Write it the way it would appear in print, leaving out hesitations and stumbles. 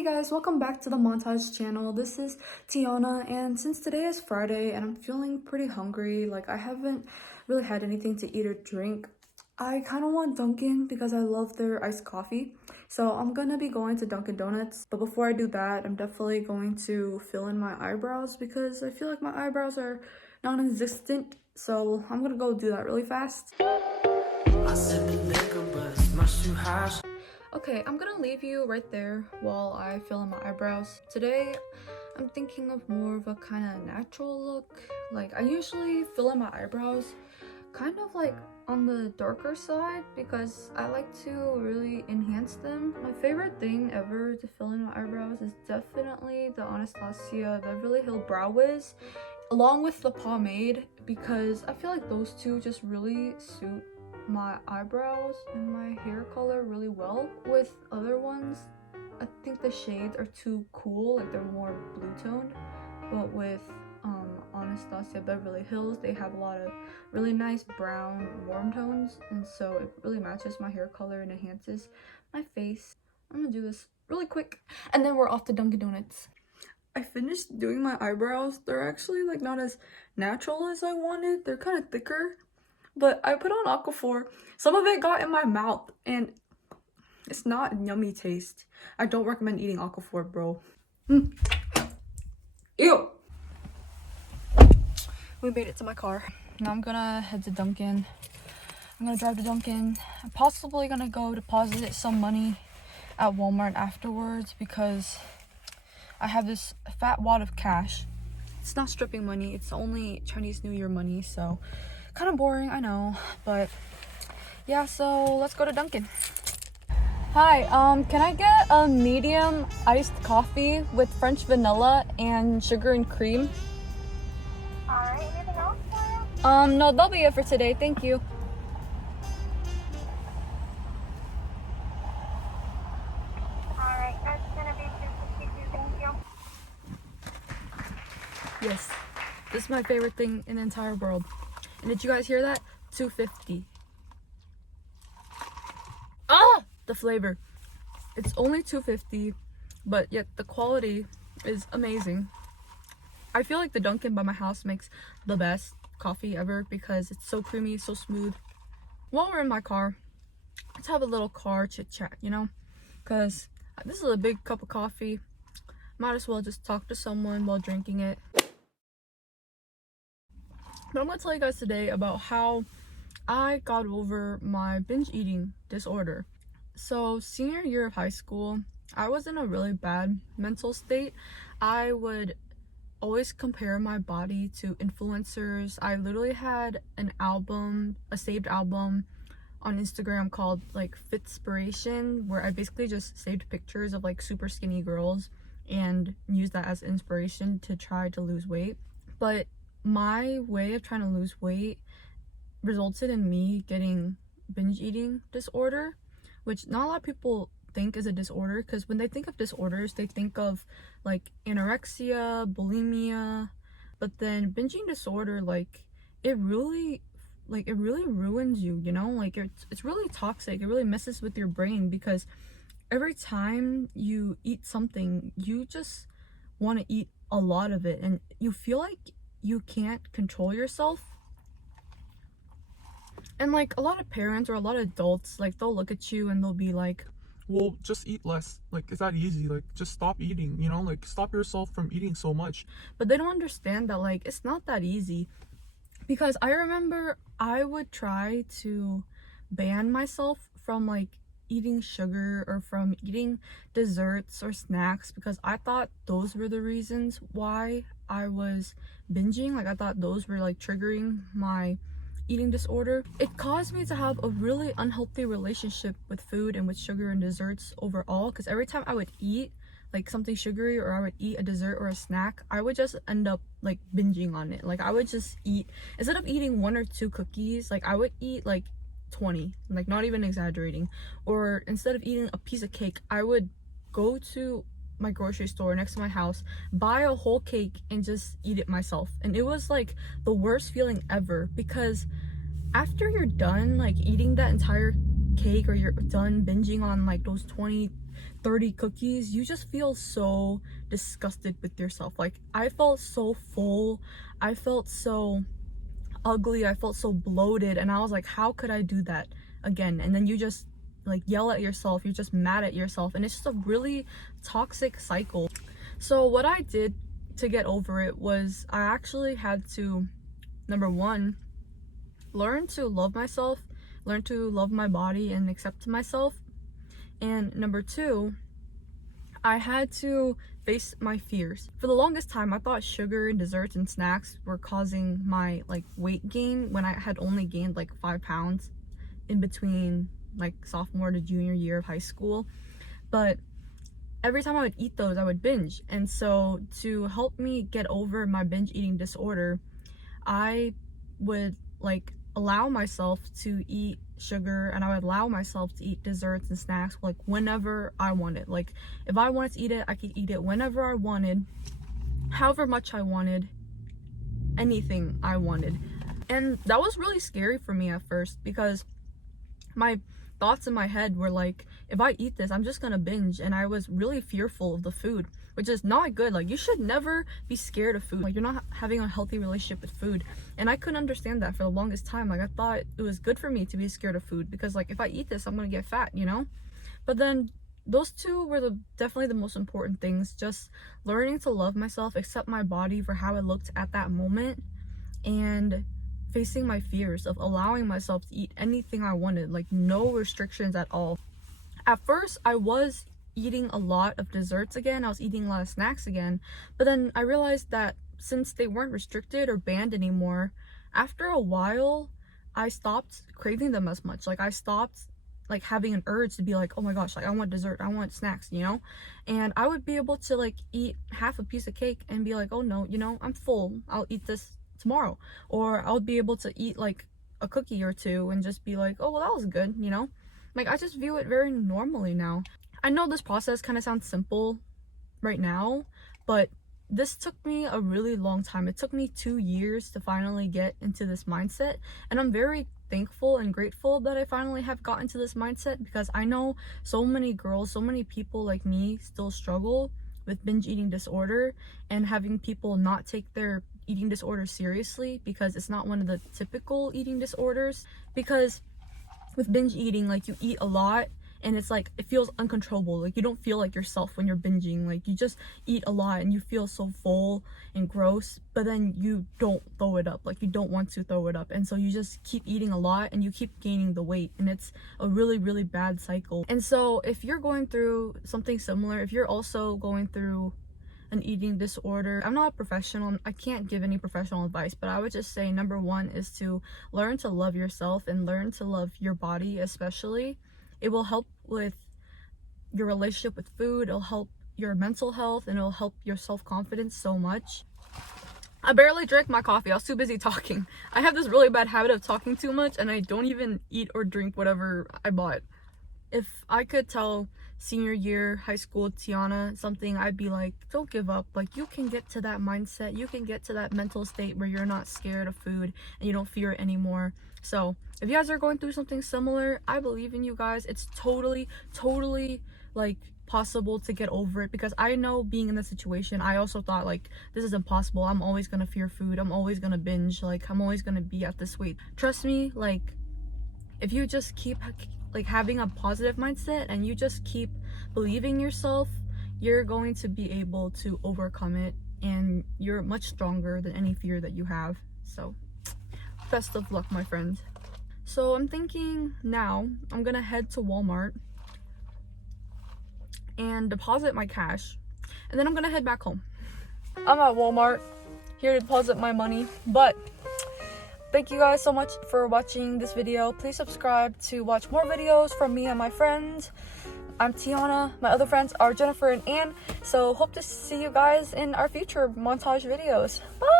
Hey guys, welcome back to the Montage channel. This is Tiana, and since today is Friday and I'm feeling pretty hungry, like I haven't really had anything to eat or drink, I kind of want Dunkin' because I love their iced coffee. So I'm gonna be going to Dunkin' Donuts, but before I do that, I'm definitely going to fill in my eyebrows because I feel like my eyebrows are non-existent. So I'm gonna go do that really fast. Okay, I'm gonna leave you right there while I fill in my eyebrows. Today, I'm thinking of more of a kind of natural look. Like, I usually fill in my eyebrows kind of like on the darker side because I like to really enhance them. My favorite thing ever to fill in my eyebrows is definitely the Anastasia Beverly Hills Brow Wiz, along with the pomade, because I feel like those two just really suit my eyebrows and my hair color really well. With other ones, I think the shades are too cool, like they're more blue toned, but with Anastasia Beverly Hills, they have a lot of really nice brown warm tones, and so it really matches my hair color and enhances my face. I'm gonna do this really quick and then we're off to Dunkin' Donuts. I finished doing my eyebrows. They're actually like not as natural as I wanted. They're kind of thicker, but I put on Aquaphor. Some of it got in my mouth and it's not yummy taste. I don't recommend eating Aquaphor, bro. Ew! We made it to my car. Now I'm gonna head to Dunkin'. I'm gonna drive to Dunkin'. I'm possibly gonna go deposit some money at Walmart afterwards because I have this fat wad of cash. It's not stripping money, it's only Chinese New Year money, so kind of boring, I know, but yeah, so let's go to Dunkin'. Hi, can I get a medium iced coffee with French vanilla and sugar and cream? Alright, anything else for you? No, that'll be it for today, thank you. Alright, that's gonna be $2.52, thank you. Yes, this is my favorite thing in the entire world. And did you guys hear that? $2.50. Ah! The flavor. It's only $2.50, but yet the quality is amazing. I feel like the Dunkin' by my house makes the best coffee ever because it's so creamy, so smooth. While we're in my car, let's have a little car chit chat, you know? Because this is a big cup of coffee. Might as well just talk to someone while drinking it. But I'm going to tell you guys today about how I got over my binge eating disorder. So senior year of high school, I was in a really bad mental state. I would always compare my body to influencers. I literally had an album, a saved album on Instagram called like Fitspiration, where I basically just saved pictures of like super skinny girls and used that as inspiration to try to lose weight. But my way of trying to lose weight resulted in me getting binge eating disorder, which not a lot of people think is a disorder, because when they think of disorders, they think of like anorexia, bulimia, but then binge eating disorder, like it really ruins you, you know? Like it's really toxic. It really messes with your brain because every time you eat something, you just want to eat a lot of it and you feel like you can't control yourself. And like a lot of parents or a lot of adults, like they'll look at you and they'll be like, well, just eat less. Like, it's that easy. Like, just stop eating, you know? Like, stop yourself from eating so much. But they don't understand that like it's not that easy. Because I remember I would try to ban myself from like eating sugar or from eating desserts or snacks because I thought those were the reasons why I was binging. Like I thought those were like triggering my eating disorder. It caused me to have a really unhealthy relationship with food and with sugar and desserts overall, because every time I would eat like something sugary or I would eat a dessert or a snack, I would just end up like binging on it. Like I would just eat, instead of eating 1 or 2 cookies, like I would eat like 20, like not even exaggerating. Or instead of eating a piece of cake, I would go to my grocery store next to my house, buy a whole cake and just eat it myself. And it was like the worst feeling ever, because after you're done like eating that entire cake or you're done binging on like those 20-30 cookies, you just feel so disgusted with yourself. Like, I felt so full, I felt so ugly, I felt so bloated, and I was like, how could I do that again? And then you just like yell at yourself, you're just mad at yourself, and it's just a really toxic cycle. So what I did to get over it was I actually had to, number one, learn to love myself, learn to love my body and accept myself. And number two, I had to face my fears. For the longest time, I thought sugar and desserts and snacks were causing my like weight gain when I had only gained like 5 pounds in between like sophomore to junior year of high school. But every time I would eat those, I would binge. And so to help me get over my binge eating disorder, I would like allow myself to eat sugar, and I would allow myself to eat desserts and snacks like whenever I wanted. Like, if I wanted to eat it, I could eat it whenever I wanted, however much I wanted, anything I wanted. And that was really scary for me at first, because my thoughts in my head were like, if I eat this, I'm just gonna binge. And I was really fearful of the food, which is not good. Like, you should never be scared of food. Like, you're not having a healthy relationship with food. And I couldn't understand that for the longest time. Like, I thought it was good for me to be scared of food, because like, if I eat this, I'm gonna get fat, you know? But then those two were definitely the most important things. Just learning to love myself, accept my body for how it looked at that moment, and facing my fears of allowing myself to eat anything I wanted, like no restrictions at all. At first, I was eating a lot of desserts again, I was eating a lot of snacks again, but then I realized that since they weren't restricted or banned anymore, after a while, I stopped craving them as much. Like, I stopped like having an urge to be like, oh my gosh, like I want dessert, I want snacks, you know? And I would be able to like eat half a piece of cake and be like, oh no, you know, I'm full, I'll eat this tomorrow. Or I'll be able to eat like a cookie or two and just be like, oh well, that was good, you know? Like, I just view it very normally now. I know this process kind of sounds simple right now, but this took me a really long time. It took me 2 years to finally get into this mindset, and I'm very thankful and grateful that I finally have gotten to this mindset, because I know so many girls, so many people like me still struggle with binge eating disorder, and having people not take their eating disorder seriously because it's not one of the typical eating disorders. Because with binge eating, like, you eat a lot and it's like, it feels uncontrollable. Like, you don't feel like yourself when you're binging. Like, you just eat a lot and you feel so full and gross, but then you don't throw it up. Like, you don't want to throw it up, and so you just keep eating a lot and you keep gaining the weight, and it's a really, really bad cycle. And so if you're going through something similar, if you're also going through an eating disorder, I'm not a professional, I can't give any professional advice, but I would just say number one is to learn to love yourself and learn to love your body especially. It will help with your relationship with food, it'll help your mental health, and it'll help your self-confidence so much. I barely drank my coffee, I was too busy talking. I have this really bad habit of talking too much, and I don't even eat or drink whatever I bought. If I could tell senior year high school Tiana something, I'd be like, don't give up. Like, you can get to that mindset, you can get to that mental state where you're not scared of food and you don't fear it anymore. So if you guys are going through something similar, I believe in you guys. It's totally like possible to get over it, because I know being in this situation, I also thought like, this is impossible, I'm always gonna fear food, I'm always gonna binge, like I'm always gonna be at this weight. Trust me, like, if you just keep like having a positive mindset and you just keep believing yourself, you're going to be able to overcome it, and you're much stronger than any fear that you have. So best of luck, my friend. So I'm thinking now I'm gonna head to Walmart and deposit my cash, and then I'm gonna head back home. I'm at Walmart here to deposit my money, but thank you guys so much for watching this video. Please subscribe to watch more videos from me and my friends. I'm Tiana. My other friends are Jennifer and Anne. So hope to see you guys in our future montage videos. Bye!